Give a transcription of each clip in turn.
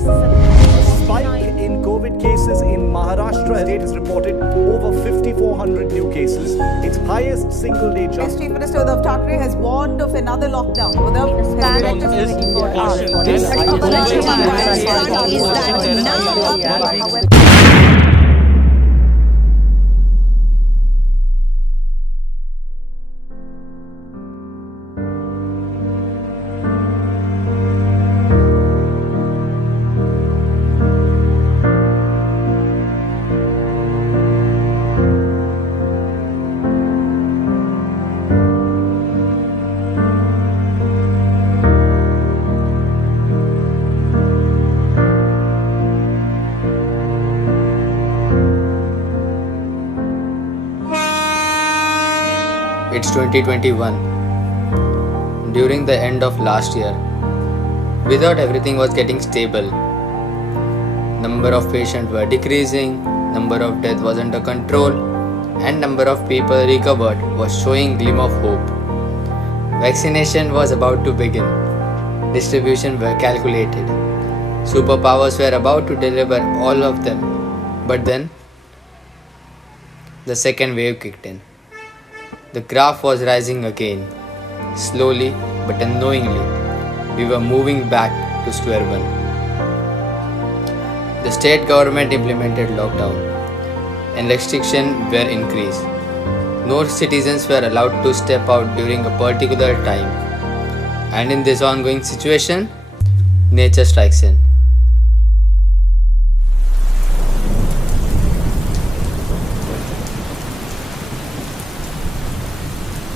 Spike in COVID cases in Maharashtra. State has reported over 5,400 new cases. Its highest single-day jump. Chief Minister Uddhav Thackeray has warned of another lockdown. Uddhav has directed 24 hours. It's 2021. During the end of last year, we thought everything was getting stable. Number of patients were decreasing, number of deaths was under control, and number of people recovered was showing glimmer of hope. Vaccination was about to begin. Distribution were calculated. Superpowers were about to deliver all of them. But then, the second wave kicked in. The graph was rising again. Slowly but unknowingly, we were moving back to square one. The state government implemented lockdown and restrictions were increased. No citizens were allowed to step out during a particular time. And in this ongoing situation, nature strikes in.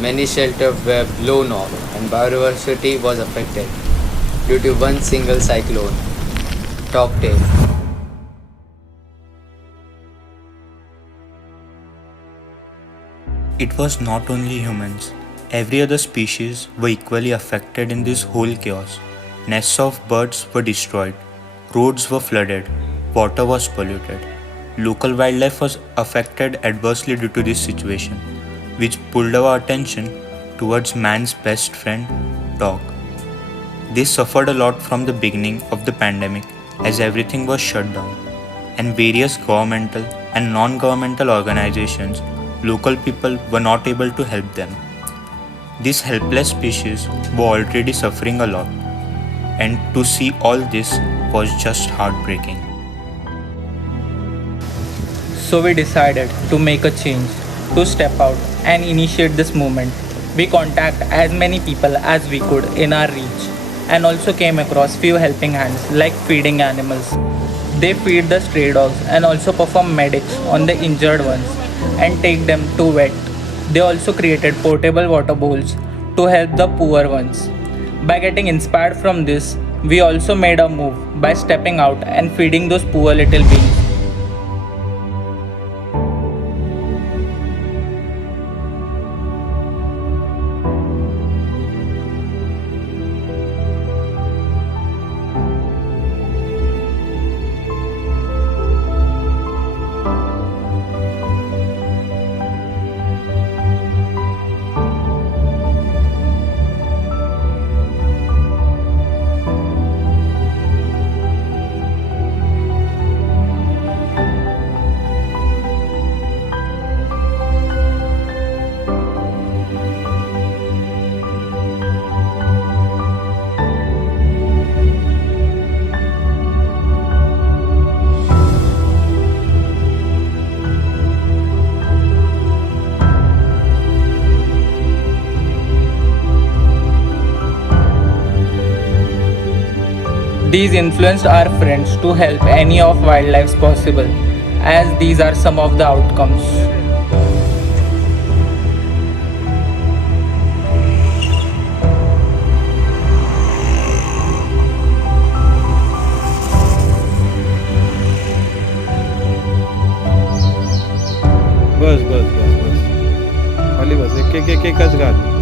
Many shelters were blown off and biodiversity was affected due to one single cyclone, Tauktae. It was not only humans. Every other species were equally affected in this whole chaos. Nests of birds were destroyed, roads were flooded, water was polluted. Local wildlife was affected adversely due to this situation, which pulled our attention towards man's best friend, dog. They suffered a lot from the beginning of the pandemic as everything was shut down, and various governmental and non-governmental organizations, local people were not able to help them. These helpless species were already suffering a lot, and to see all this was just heartbreaking. So we decided to make a change, to step out and initiate this movement. We contact as many people as we could in our reach and also came across few helping hands like feeding animals. They feed the stray dogs and also perform medics on the injured ones and take them to vet. They also created portable water bowls to help the poor ones. By getting inspired from this, we also made a move by stepping out and feeding those poor little beings. These influenced our friends to help any of wildlife possible, as these are some of the outcomes. बस खाली बस एक एकच घाल.